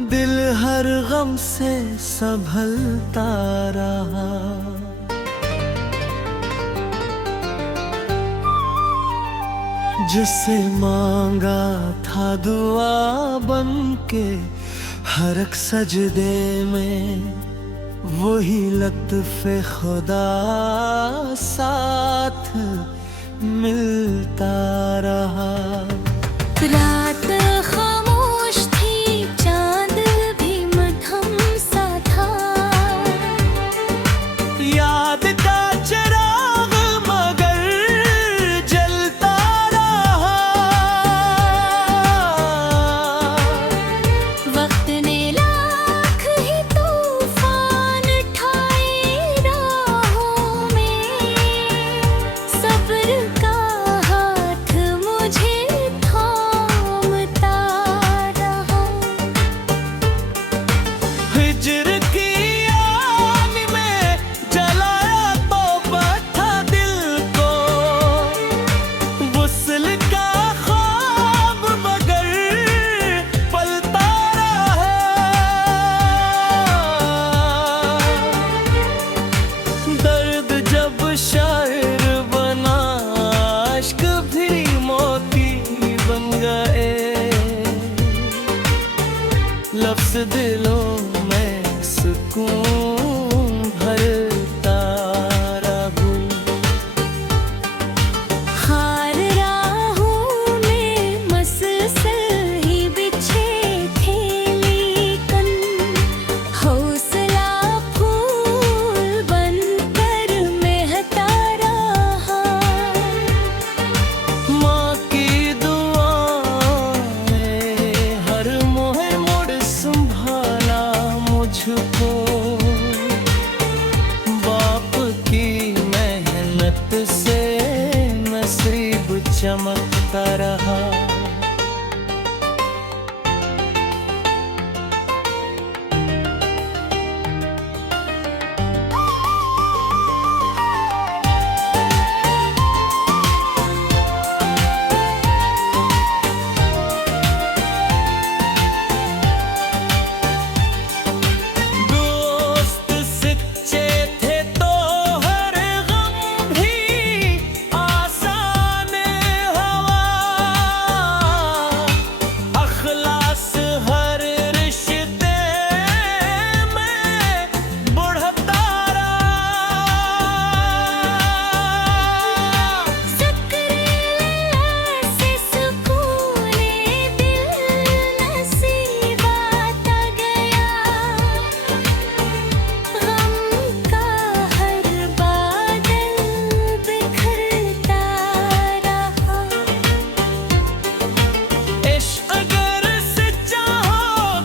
दिल हर गम से संभलता रहा। जिसे मांगा था दुआ बन के हर एक सजदे में, वही लत्फ़े खुदा साथ मिलता रहा। रात खामोश थी, चांद भी मध्यम सा था। याद का चिराग मगर जलता रहा। वक्त ने लाख ही तूफान ठाए राहों में, सब्र का हाथ मुझे थामता रहा। हिजर की आग में जलाया तौबा था दिल को, वुस्ल का ख्वाब मगर पलता रहा। दर्द जब शायर बना, अश्क भी मोती बन गए। लफ्ज़ दिलों में सुकून भरता रहूं। खार राहों में मसलसल ही बिछे थे, लेकिन हौसला फूल बनकर महकता रहा। माँ की दुआएं हर मोड़ मोड़ संभाला मुझको। बाप की मेहनत से नसीब चमकता रहा। दोस्त सच्चे थे तो हर गम भी आसान हवा। अखलास हर रिश्ते में बढ़ता रहा। से सुकूने दिल नसीब आता गया। गम का हर बादल बिखरता रहा। इश्क अगर सच्चा हो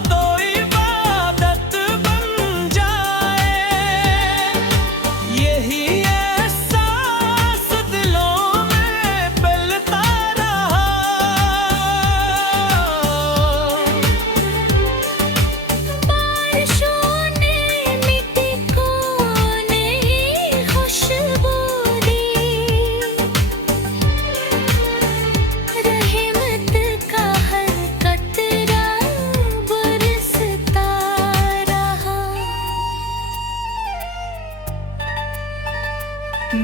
तो इबादत बन जाए। यही एहसास दिलों में पलता रहा। बारिशों ने मिट्टी को नई खुशबू दी। रहमत का हर कतरा बरसता रहा।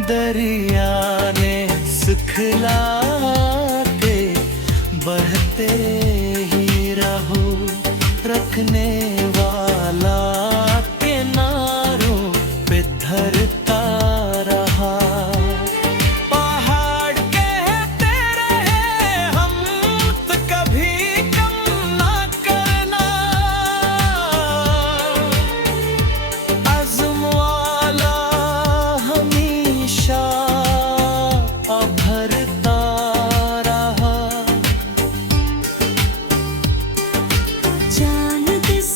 दरिया ने सुखला के बहते ही रहो। रखने वाला किनारों पे धरता रहा। पहाड़ कहते रहे हम तो कभी कम ना करना। अज़्म वाला हमेशा अभरता रहा। जान किस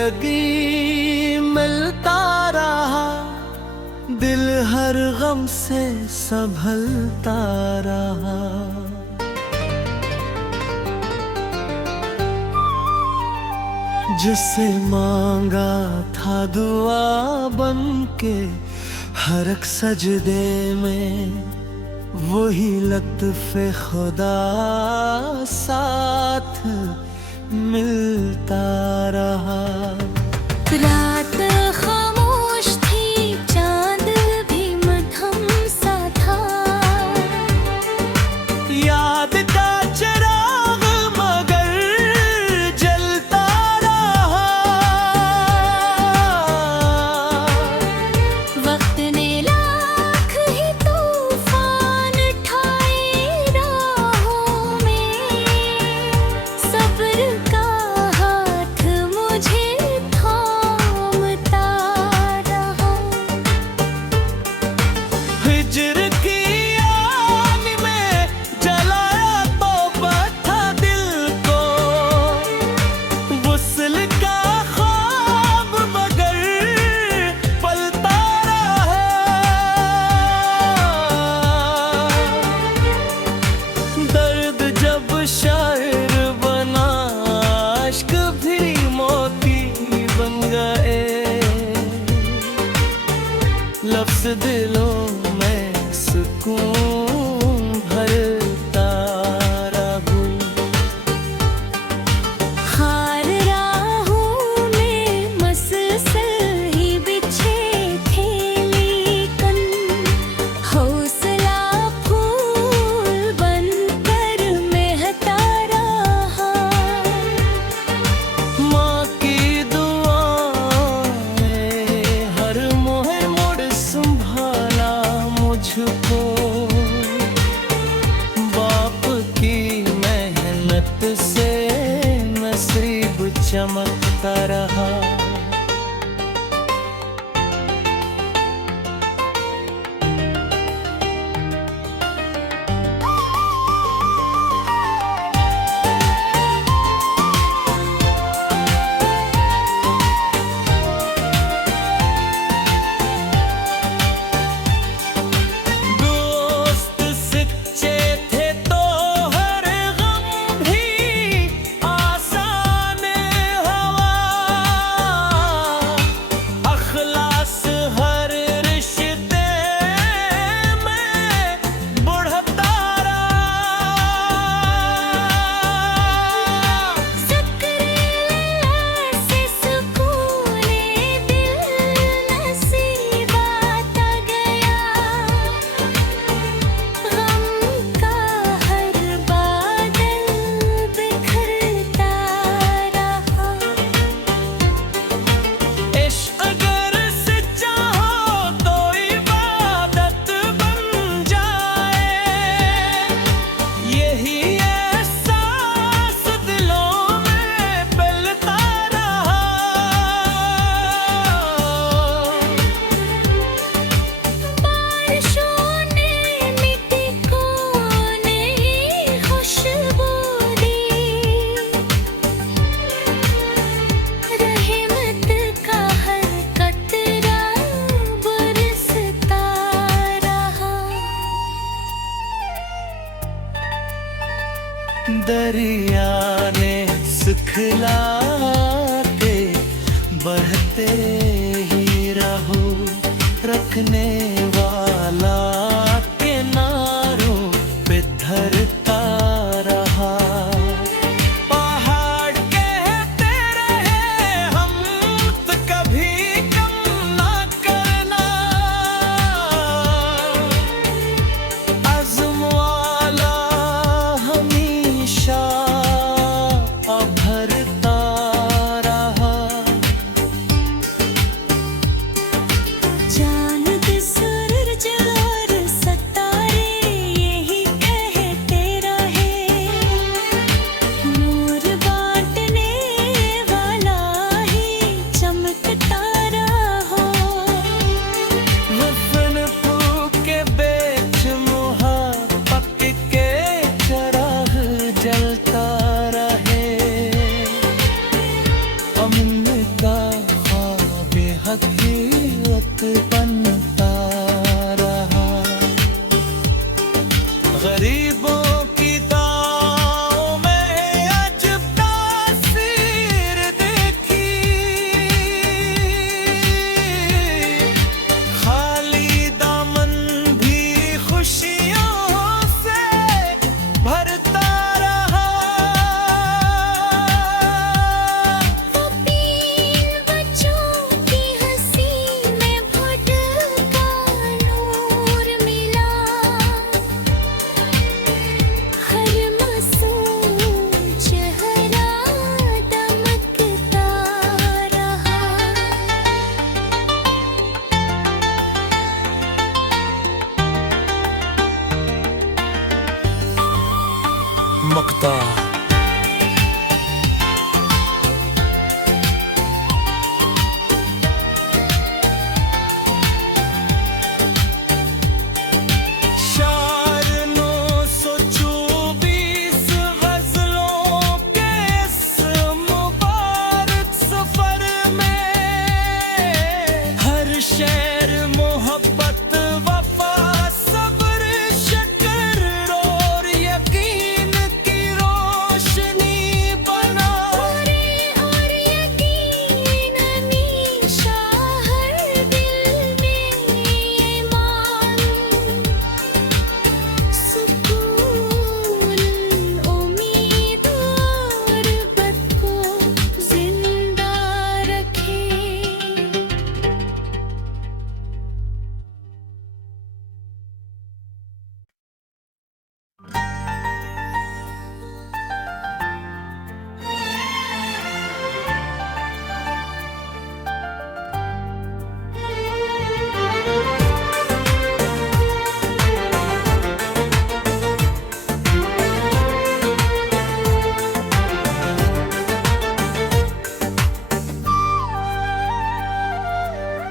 बेलगी मिलता रहा, दिल हर गम से संभलता रहा। जिसे मांगा था दुआ बन के हर एक सजदे में, वही लत्फ़े खुदा साथ मिलता रहा। रात खामोश थी, चांद भी मध्यम सा था। याद का चिराग मगर जलता रहा। वक्त ने लाख ही तूफान ठाए राहों में, सब्र का हाथ मुझे थामता रहा। हिज्र की आग में जलाया तौबा था दिल को, वुस्ल का ख्वाब मगर पलता रहा। दर्द जब शायर बना, अश्क भी मोती बन गए। लफ्ज़ दिलों में सुकून भरता रहूं। हार राहों में मसलसल ही बिछे थे, लेकिन हौसला फूल बनकर महकता रहा। माँ की दुआएं हर मोड़ मोड़ संभाला मुझको। बाप की मेहनत से नसीब चमकता रहा। दोस्त सच्चे थे तो हर गम भी आसान हवा। अखलास हर रिश्ते में बढ़ता रहा। से सुकूने दिल नसीब आता गया। गम का हर बादल बिखरता रहा। इश्क अगर सच्चा हो तो इबादत बन जाए। यही एहसास दिलों में पलता रहा। बारिशों ने मिट्टी को नई खुशबू दी। रहमत का हर कतरा बरसता रहा। दरिया ने सिखलाते बढ़ते ही रहो, रखने वाला किनारों पे धरता रहा। पहाड़ कहते रहे हम तो कभी कम ना करना। अज़्म वाला हमेशा भरता रहा। चांद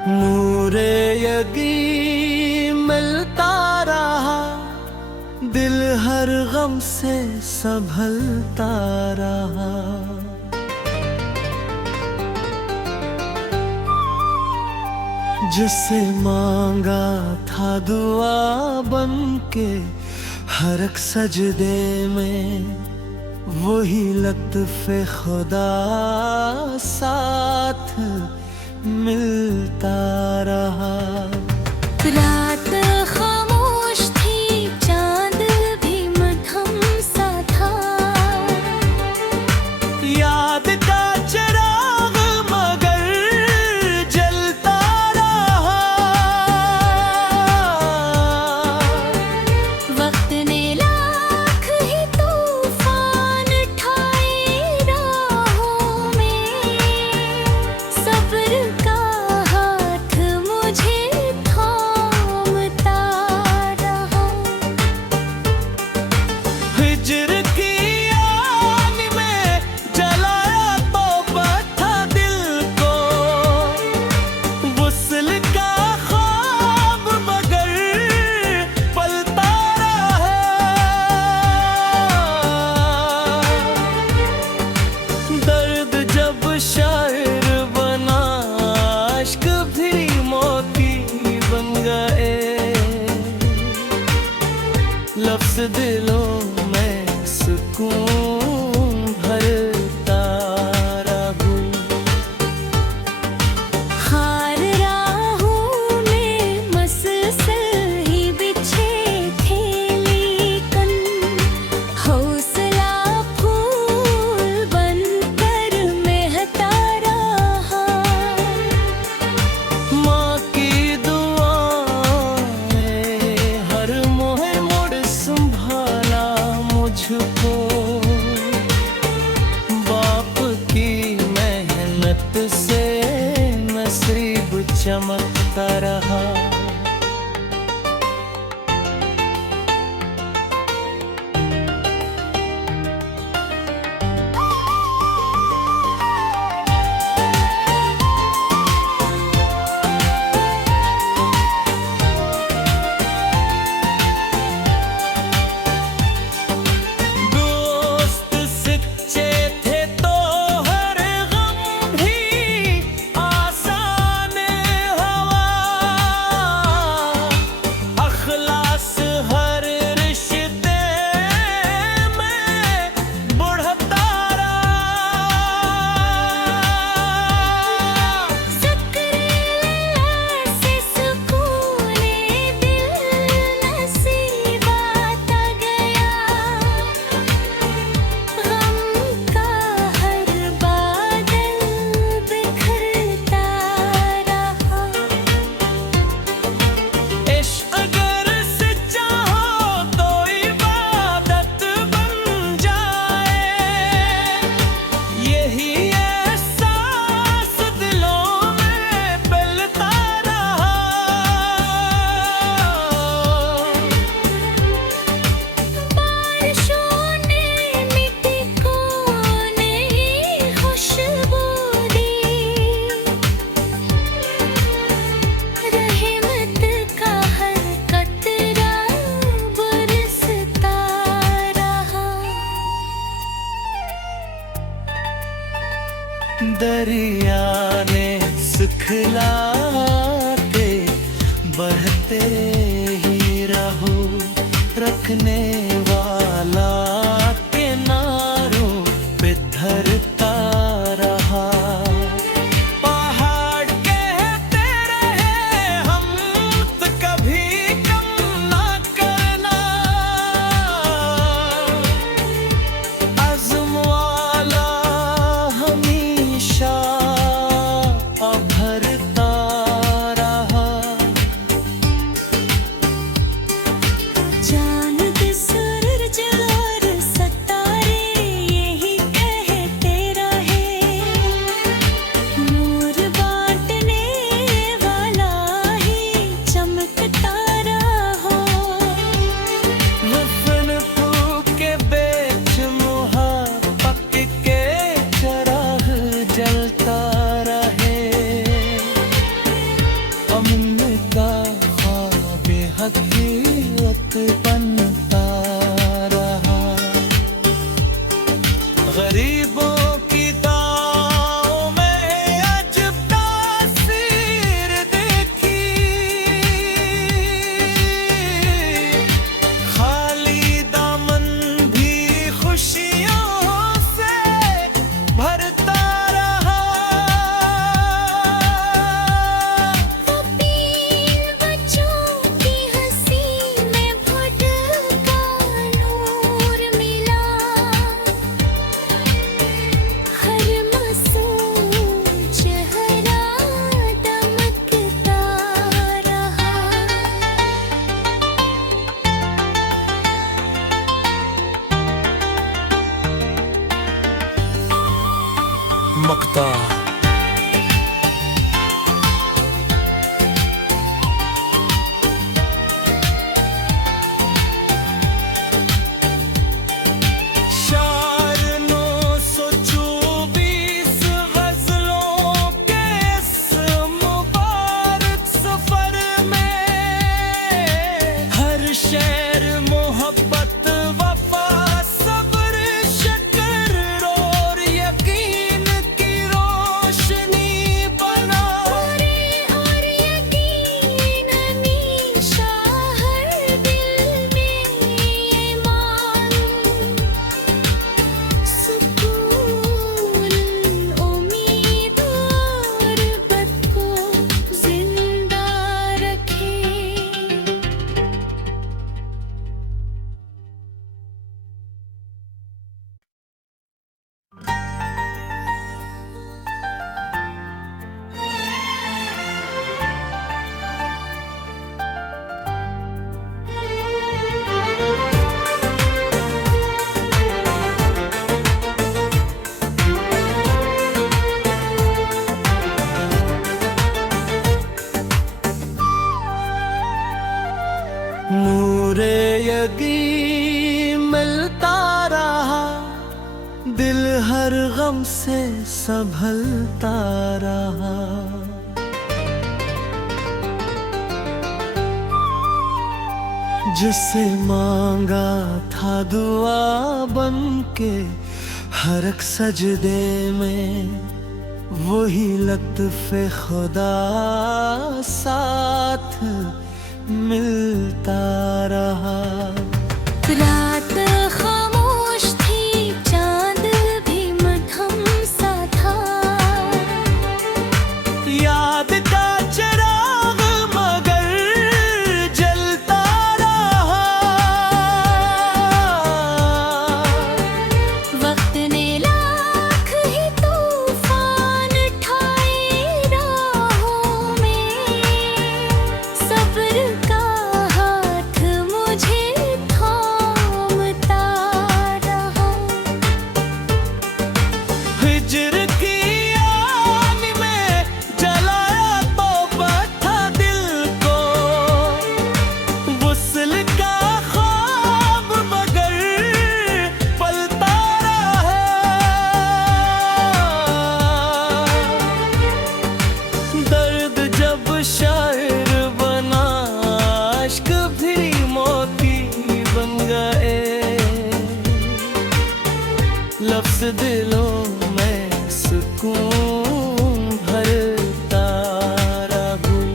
नूरे यगी मिलता रहा, दिल हर गम से संभलता रहा। जिसे मांगा था दुआ बन के हर एक सजदे में, वही लत्फ़े खुदा साथ मिलता रहा। रात खामोश थी, चांद भी मध्यम सा था। याद का चिराग मगर जलता रहा। वक्त ने लाख ही तूफान ठाए राहों में, सब्र का हाथ मुझे थामता रहा। हिज्र की आग में जलाया तौबा था दिल को, वुस्ल का ख्वाब मगर पलता रहा। दर्द जब शायर बना, अश्क भी मोती बन गए। लफ्ज़ दिलों में सुकून भरता रहूं। खार राहों में मसलसल ही बिछे थे, लेकिन हौसला फूल बनकर महकता रहा। माँ की दुआएं हर मोड़ मोड़ संभाला मुझको। बाप की मेहनत से नसीब चमकता रहा। दोस्त सच्चे थे तो हर गम भी आसान हवा। अखलास हर रिश्ते में बढ़ता रहा। ज़िक्र से सुकूने दिल नसीब आता गया। गम का हर बादल बिखरता रहा। इश्क अगर सच्चा हो तो इबादत बन जाए। यही एहसास दिलों में पलता रहा। बारिशों ने मिट्टी को नई खुशबू दी। रहमत का हर कतरा बरसता रहा। दरिया ने सिखला के बहते ही रहो, रखने वाला किनारों पे धरता रहा। पहाड़ कहते रहे हम तो कभी कम ना करना। अज़्म वाला हमेशा अभरता रहा। जान किस यकीन मिलता रहा, दिल हर गम से संभलता रहा। जिसे मांगा था दुआ बन के हर एक सजदे में, वही लत्फ़े खुदा साथ मिलता रहा। रात खामोश थी, चांद भी मध्यम सा था। याद का चिराग मगर जलता रहा। वक्त ने लाख ही तूफान ठाए राहों में, सब्र का हाथ मुझे थामता रहा। हिज्र की आग में जलाया तौबा था दिल को, वुस्ल का ख्वाब मगर पलता रहा। दर्द जब शायर बना, अश्क भी मोती बन गए। लफ्ज़ दिलों में सुकून भरता रहूं।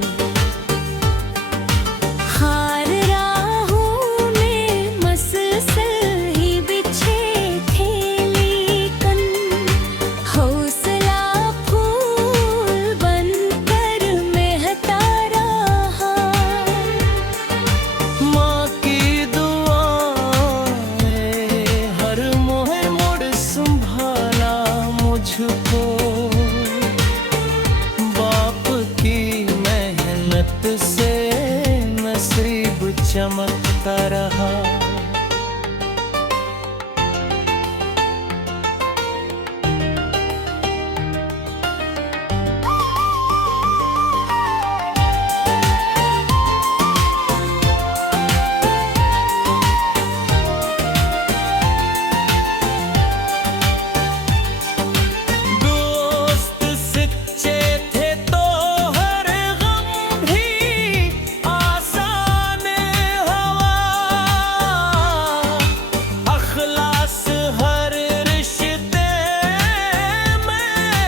हार राहों में मसलसल ही बिछे थे, लेकिन हौसला फूल बनकर महकता रहा। माँ की दुआएं हर मोड़ मोड़ संभाला मुझको। बाप की मेहनत से नसीब चमकता रहा। दोस्त सच्चे थे तो हर गम भी आसान हवा। अखलास हर रिश्ते में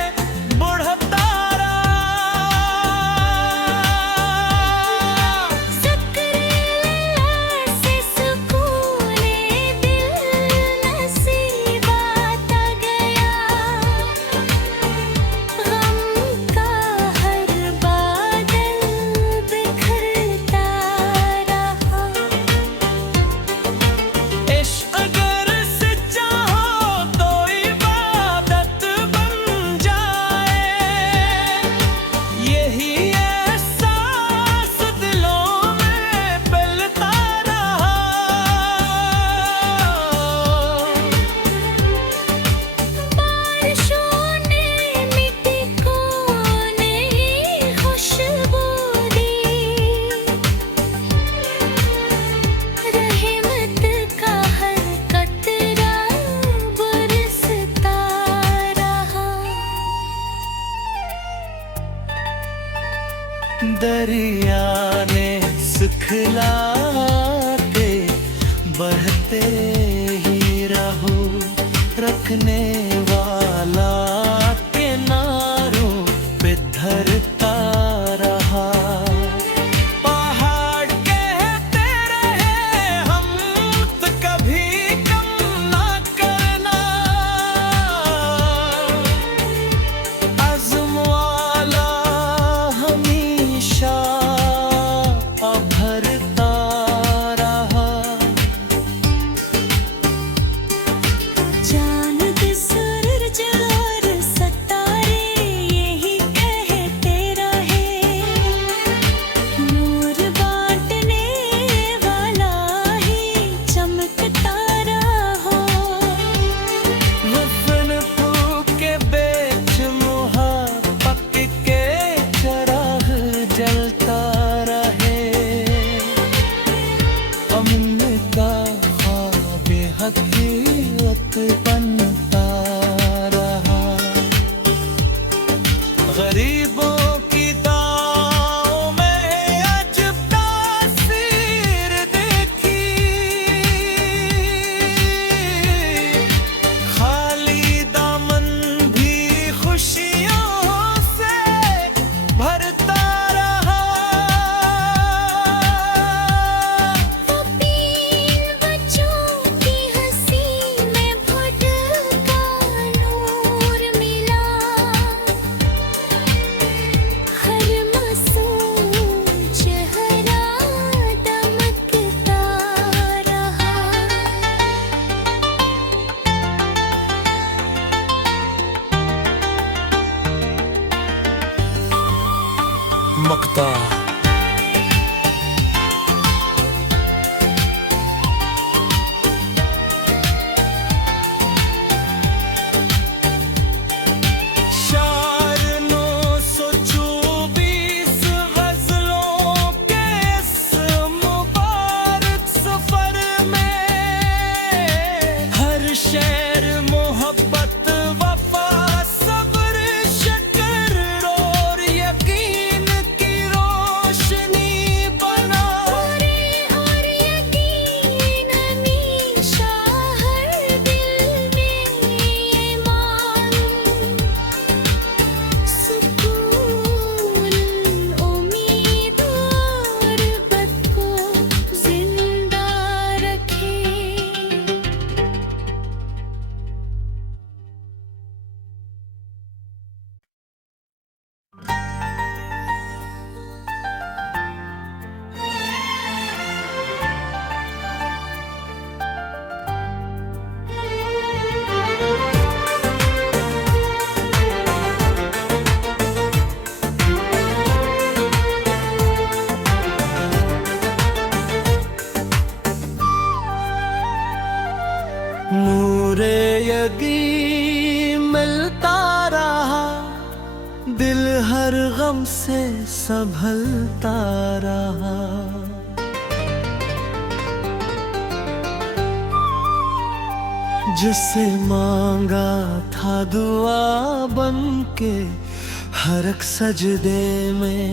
बढ़ता रहा। ज़िक्र से सुकूने दिल नसीब आता गया। गम का हर बादल बिखरता रहा। इश्क अगर सच्चा हो तो इबादत बन जाए। यही एहसास दिलों में पलता रहा। बारिशों ने मिट्टी को नई खुशबू दी। रहमत का हर कतरा बरसता रहा। दरिया ने सिखलाते बहते ही रहो, रखने वाला किनारों पे धरता रहा। पहाड़ कहते रहे हम तो कभी कम ना करना। अज़्म वाला हमेशा भरता रहा। जान किस मकता। शार 924 गजलों के इस मुबारक सफर में हर शेर मोहब्बत वफा सब्र शक्र और यकीन की रोशनी बना। और यकीन हमेशा हर दिल में ईमान, सुकून उम्मीद और बद को जिंदा रखे। नूरे यकीन मिलता रहा, दिल हर गम से संभलता रहा। जिसे मांगा था दुआ बन के हर एक सजदे में